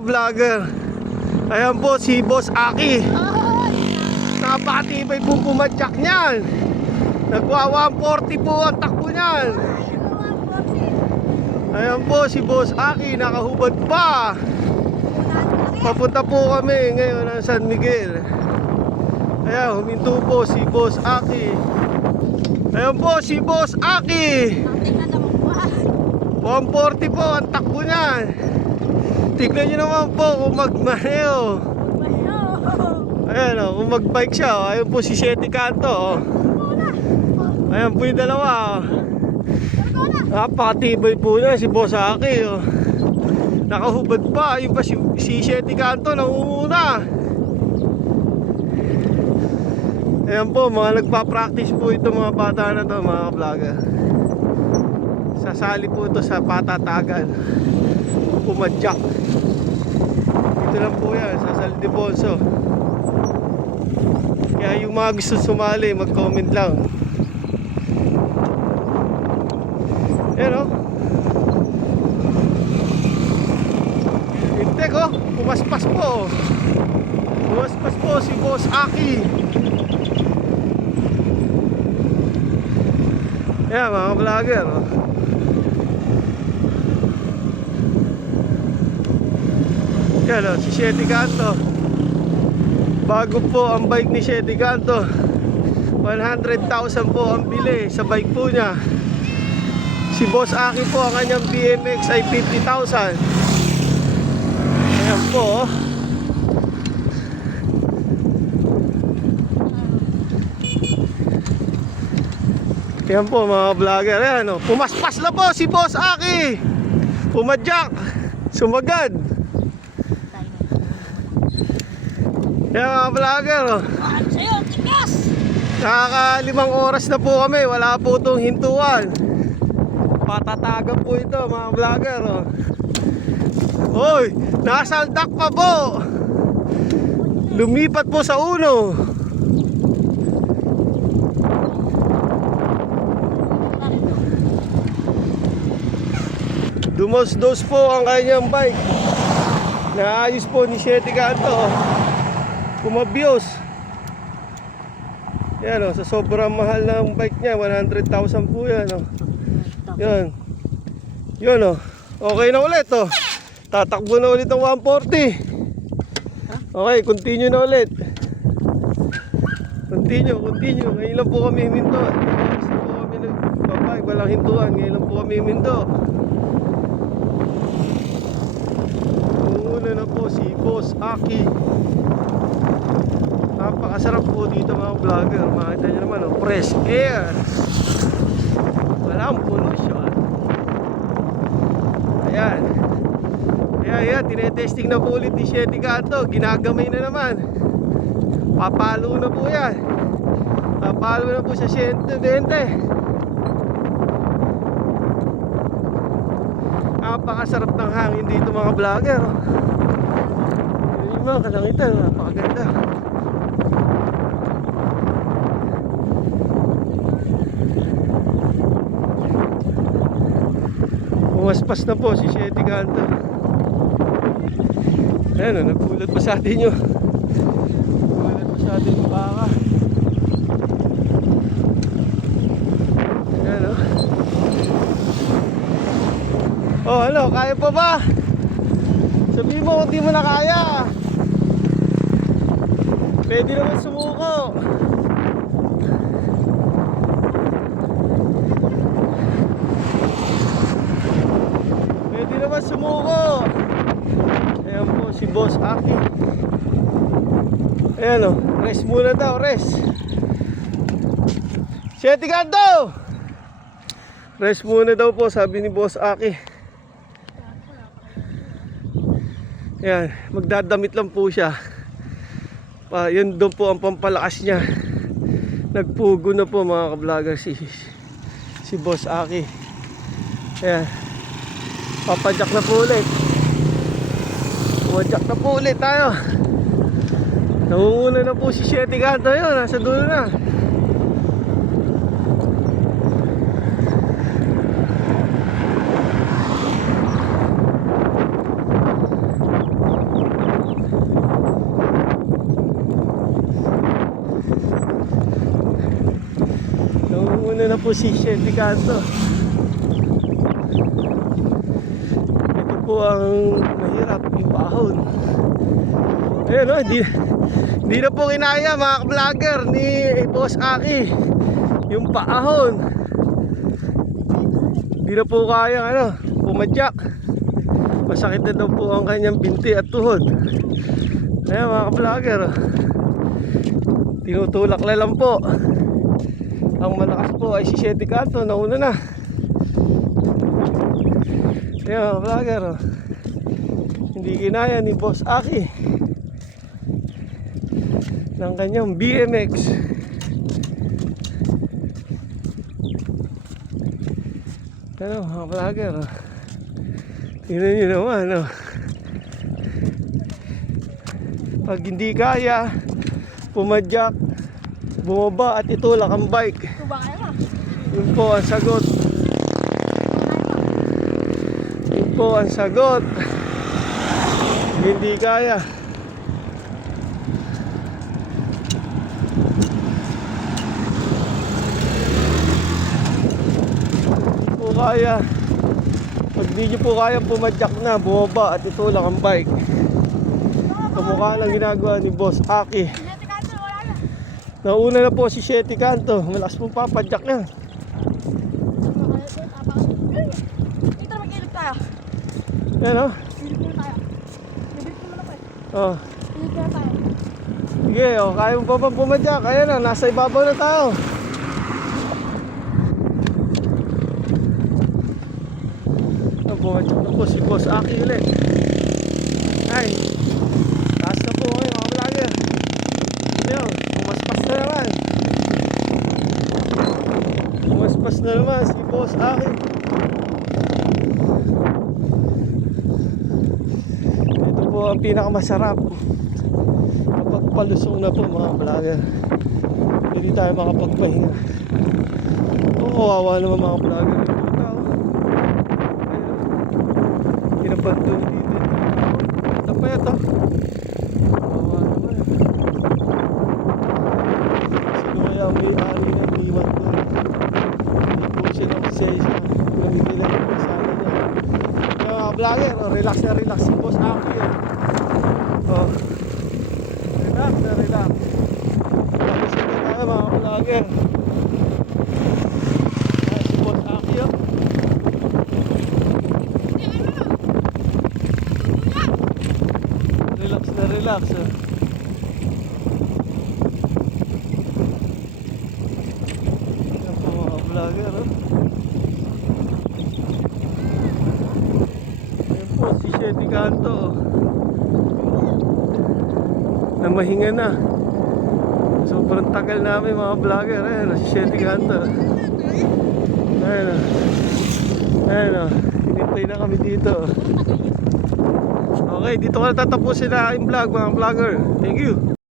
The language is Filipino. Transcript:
vlogger. Ayan po si Boss Aki. Napakatibay po pumadyak niyan. Nagwa 140 po ang takbo niyan. Ayan po si Boss Aki, nakahubad pa. Papunta po kami ngayon ng San Miguel. Ayan, huminto po si Boss Aki. Ayan po si Boss Aki. 140 po ang takbo niyan. Tignan nyo naman po kung magmaneho. Ayan o, kung magbike siya o. Ayan po si Shetty Kanto o. Ayan po yung dalawa o. Napakatibay po na si Boss Aki o. Nakahubad pa. Ayun pa si, si Shetty Kanto nangunguna. Ayan po, mga nagpa-practice po ito mga bata na to mga vlogger. Sasali po ito sa patatagan. Pumadyak. Ito lang po yan, sa Saldifonso. Kaya yung mga gusto sumali, mag-comment lang. Yan o. Intek o, pumaspas po. Pumaspas po si Boss Aki. Yan mga vlogger o. Yan o, si Shetty Canto. Bago po ang bike ni Shetty Canto. 100,000 po ang bili sa bike po niya. Si Boss Aki po ang kanyang BMX ay 50,000. Ayan po. oh. Ayan po mga vlogger. Ayan o. Pumaspas na po si Boss Aki. Pumadyak. Sumagad. Ayan mga vlogger o. Sa'yo, tigas! Nakakalimang oras na po kami, wala po itong hintuan. Patatagan po ito mga vlogger. Oh. Hoy, nasaldak pa po. Lumipat po sa uno. Dumos-dos po ang kanyang bike. Naayos po ni Shetty Kanto. Kumabiyos. Yan o, sa sobrang mahal ng bike niya, 100,000 po yan o. Yan. Yun o. Okay na ulit o. Tatakbo na ulit ng 140. Okay, continue na ulit. Continue, continue. Ngayon lang po kami huminto. Gusto po kami nagbabay, walang hintuan. Ngayon lang po kami huminto. Una na po si Boss Aki. Napakasarap po dito mga vlogger. Makita nyo naman, oh, fresh air. Walang pollution. Ayan. Ayan, ayan. Tinetesting na po ulit ni Shetty Kanto. Ginagamay na naman. Papalo na po yan. Papalo na po sa 120. Napakasarap ng hangin dito mga vlogger. oh. Yun mga kalangitan. Napakaganda. Pumaspas na po si Shetty Canto. Ayan o, nagpulot pa sa atin yun. Nagpulot pa sa atin yung baka. Ayan o. Oh, ano, kaya pa ba? Sabihin mo kung di mo na kaya. Pwede naman sumuko. Pwede naman sumuko. Ayan po si Boss Aki. Ayan o, rest muna daw, rest. Shetty Kanto! Rest muna daw po, sabi ni Boss Aki. Ayan, magdadamit lang po siya. Pa, yun doon po ang pampalakas niya. Nagpugo na po mga ka-vlogger si, si Boss Aki. Ayan. Papadyak na po ulit. Papadyak na po ulit tayo. Nangunguna na po si Shetty Kanto yun. Nasa dulo na. Po si Canto. Ito po ang mahirap, yung bahon. Ayun o, hindi, hindi na po kinaya mga vlogger ni Boss Aki. Yung paahon. Hindi na po kaya ano, pumadyak. Masakit na daw po ang kanyang binti at tuhod. Ayun mga vlogger. Tinutulak na lang po. Ang malakas po ay si Shetty Canto, nauna na. Mga vlogger. oh. Hindi kinaya ni Boss Aki ng kanyang BMX. Ano mga vlogger. oh. Tingnan nyo naman. Oh. Pag hindi kaya, pumadyak, bumaba at itulak ang bike. Yun po ang sagot. Yun po ang sagot. Hindi kaya. Hindi po kaya. Pag di nyo po kaya pumadyak na, bumaba at itulak ang bike. Kamukha lang ginagawa ni Boss Aki. Hindi, kanto, wala na. Nauna na po si Shetty Canto. Malakas po papadyak na. Dito na mag-ilip tayo. Yan o. Ilip muna tayo. Ilip muna ako eh. Oh. Ilip muna tayo. Sige, oh, kaya mo pa ba pumadyak? Kaya na, nasa ibabaw na tayo. Oh, pumadyak na po si Boss Aki ulit. Ay, taas na po ngayon mga vlogger. Ayun, pumaspas na naman. Pumaspas na naman si Boss Aki. Ito po ang pinakamasarap. Kapag palusong na po mga vlogger hindi tayo makapagpahinga. Oo kawawa naman mga vlogger. Tao pinapagdo dito. Ito pa ito kawawa naman sino kaya may ari ng liwan ko hindi po siya ng sesya nabibila ko po sana niya kaya mga vlogger oh, relax na relax si boss Aki oh. oh. Relax na relax. Tapos ito tayo mga vlogger. Boss Aki oh. Relax na relax oh. Yan po mga vlogger oh. Yan po si Shetty Canto oh na mahinga na. Sobrang tagal namin mga vlogger. Ayan, si Shetty Canto. Ayan o. Ayan o. Hinintay na kami dito. Okay, dito ko na tatapusin na aking vlog mga vlogger. Thank you.